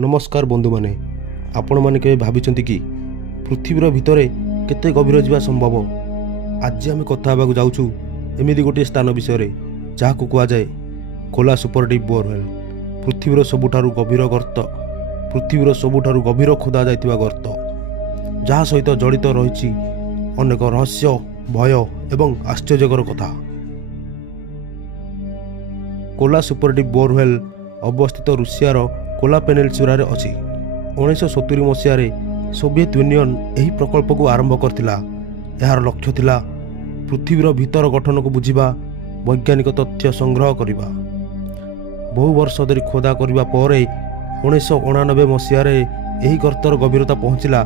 नमस्कार बंधु माने आपण माने केबे भाबिचंती कि पृथ्वीर भितरे केते गभीर जीवा संभव। आज आम कथा होगा जाऊँ एमती गोटे स्थान विषय जहाँ को कह जाए कोला सुपर डीप बोरवेल। पृथ्वीर सबुठारु गभीर गर्त, पृथ्वीर सबुठारु गभीर खोदा जाइतिबा गर्त जहाँ सहित जड़ित रही अनेक रहस्य, भय एवं आश्चर्यकर कथा। कोला सुपर डीप बोरवेल अवस्थित रूसियार कोला पेनिनसुला रे अछि। 1970 मसीह सोवियत यूनियन यही प्रकल्प को आरंभ करथिला। यार लक्ष्य थिला पृथ्वीर भीतर गठन को बुझिबा, वैज्ञानिक तथ्य संग्रह करिबा। बहु वर्ष धरी खोदा करिबा परे 1989 मसीह यही गर्तर गभीरता पहुंचला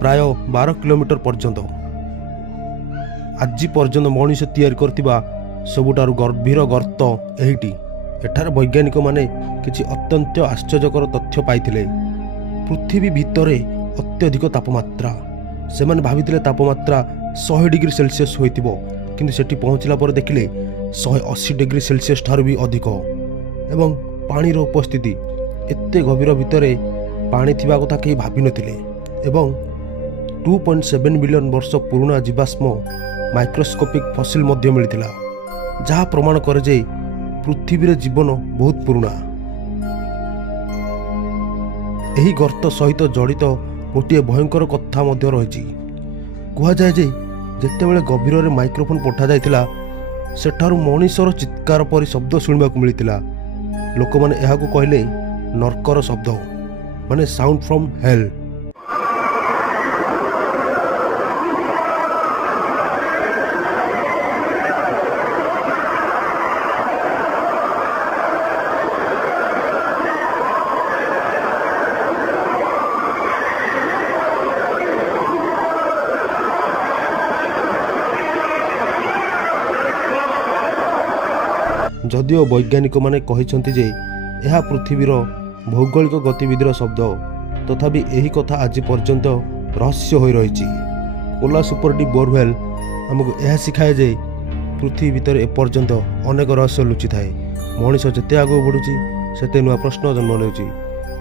प्राय 12 किलोमीटर पर्यंत। आज पर्यंत मनुष्य तैयारी करथिबा सबुठारु गभीर गर्त एहिटी। एठार वैज्ञानिक माने किछि अत्यंत आश्चर्यकर तथ्य पाइथिले। पृथ्वी भितरे अत्यधिक तापमात्रा, सेमाने भाबिथिले तापमात्रा 100 डिग्री सेल्सियस होइतिबो, किंतु सेठी पहुंचला पर देखिले 180 डिग्री सेल्सियस ठारू भी अधिक। एवं पानीर उपस्थिति एते गभीर भितरे पानी थिबा कथा केही भाबि नथिले। एवं 2.7 बिलियन वर्ष पुराना जीवाश्म माइक्रोस्कोपिक फसिल मध्य मिलिथिला, जहाँ प्रमाण करे जे पृथ्वी जीवन बहुत पुराना। यही गर्त सहित जड़ित गोटे भयंकर कथा मध्य रही। कहुए जे जेतेबेले गभीर रे माइक्रोफोन पठा जाइतिला सेठारु मनीषर चित्कार परि शब्द शुणिबाकु मिलितिला। लोक माने एहाकु कहले नरकर शब्द, माने साउंड फ्रॉम हेल। जदिओ वैज्ञानिक माने कहिसंती जे यह पृथ्वीर भौगोलिक गतिविधिर शब्द, तथापि यही कथा आज पर्यंत रहस्य हो रही। कोला सुपर डीप बोरवेल आमको यह शिखाए जे पृथ्वी भीतर एपर्यंत अनेक रहस्य लुचि थाए। मनीष जिते आगे बढ़ुची सेते नुआ प्रश्न जन्म लेउची।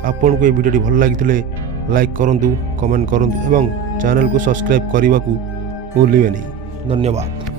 आपन को ये वीडियो भल लागिथिले लाइक करंतु, कमेंट करंतु एवं चैनल को सब्सक्राइब करने को भूलिबेनी। धन्यवाद।